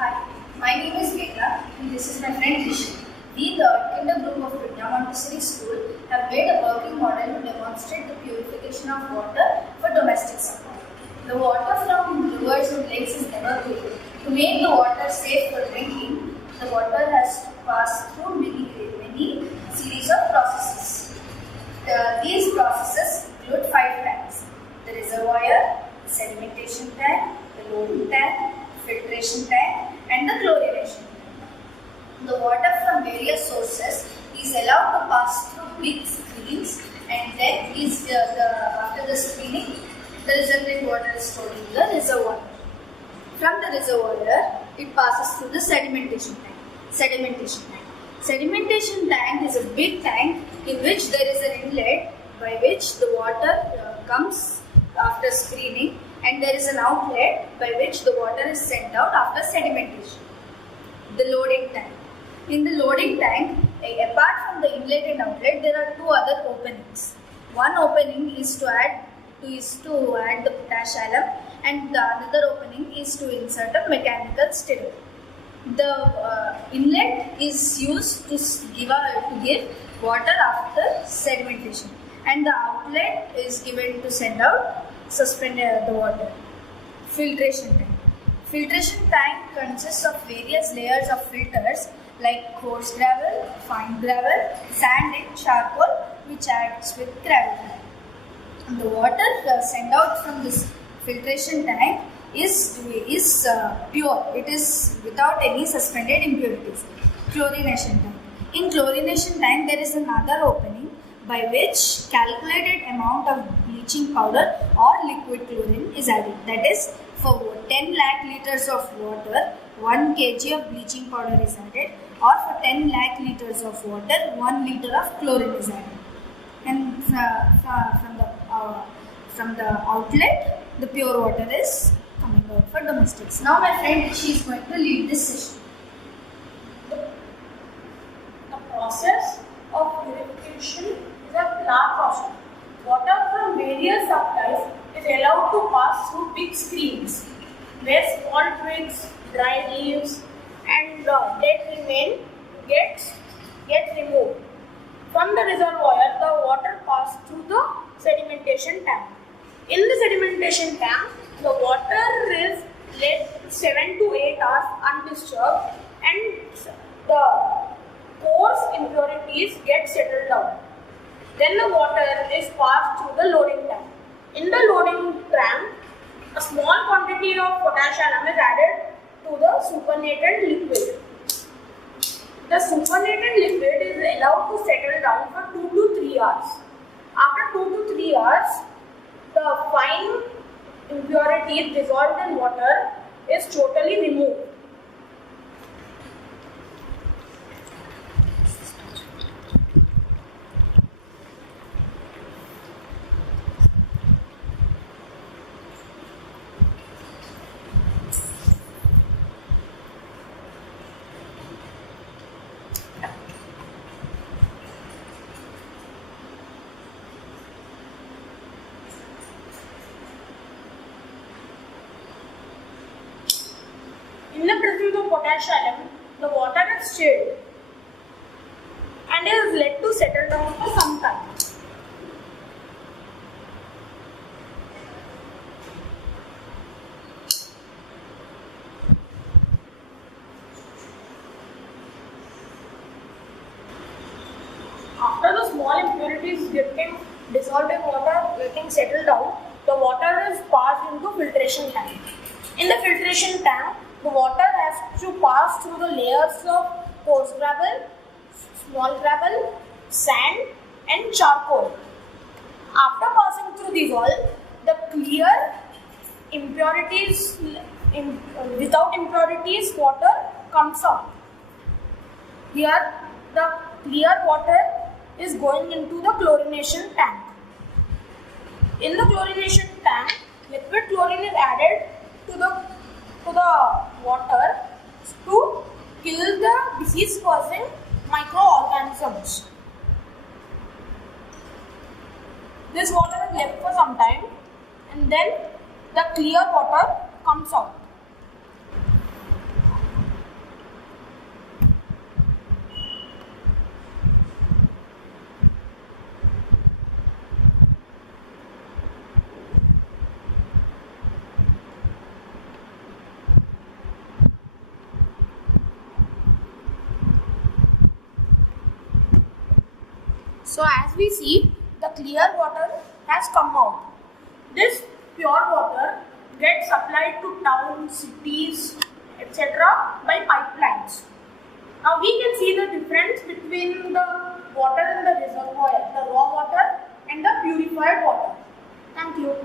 Hi, my name is Veda and this is my friend Rishi. We, the Erdkinder group of Pragnya Montessori School, have made a working model to demonstrate the purification of water for domestic supply. The water from rivers and lakes is never pure. To make the water safe for drinking, the water has to pass through many series of processes. These processes include 5 tanks: the reservoir, the sedimentation tank, the loading tank, filtration tank, and the chlorination tank. The water from various sources is allowed to pass through big screens, and then after the screening, the resultant water is stored in the reservoir. From the reservoir, it passes through the sedimentation tank. Sedimentation tank is a big tank in which there is an inlet by which the water comes after screening, and there is an outlet by which the water is sent out after sedimentation. The loading tank. In the loading tank, apart from the inlet and outlet, there are 2 other openings. One opening is to add the potash alum, and the another opening is to insert a mechanical stirrer. The inlet is used to give water after sedimentation, and the outlet is given to send out the water. Filtration tank. Filtration tank consists of various layers of filters like coarse gravel, fine gravel, sand and charcoal, which acts with gravity. The water sent out from this filtration tank is pure. It is without any suspended impurities. Chlorination tank. In chlorination tank, there is another opening by which calculated amount of bleaching powder or liquid chlorine is added. That is, for 10 lakh liters of water, 1 kg of bleaching powder is added, or for 10 lakh liters of water, 1 liter of chlorine is added. And from the outlet, the pure water is coming out for domestics. Now my friend Rishi is going to lead this session. The process of purification is a large process. Water from various supplies is allowed to pass through big screens where small twigs, dry leaves and dead remain gets removed. From the reservoir, the water passes through the sedimentation tank. In the sedimentation tank, the water is left 7 to 8 hours undisturbed, and the coarse impurities get settled down. Then the water is passed through the loading tank. In the loading tank, a small quantity of potash alum is added to the supernatant liquid. The supernatant liquid is allowed to settle down for 2 to 3 hours. After 2 to 3 hours, the fine impurities dissolved in water is totally removed. In the presence of potash alum, the water is chilled and is let to settle down for some time. After the small impurities getting dissolved in water, getting settled down, the water is passed into filtration tank. In the filtration tank, the water has to pass through the layers of coarse gravel, small gravel, sand and charcoal. After passing through these all, the clear impurities, without impurities water comes out. Here the clear water is going into the chlorination tank. In the chlorination tank, liquid chlorine is added to the water to kill the disease-causing microorganisms. This water is left for some time, and then the clear water comes out. So as we see, the clear water has come out. This pure water gets supplied to towns, cities, etc. by pipelines. Now we can see the difference between the water in the reservoir, the raw water and the purified water. Thank you.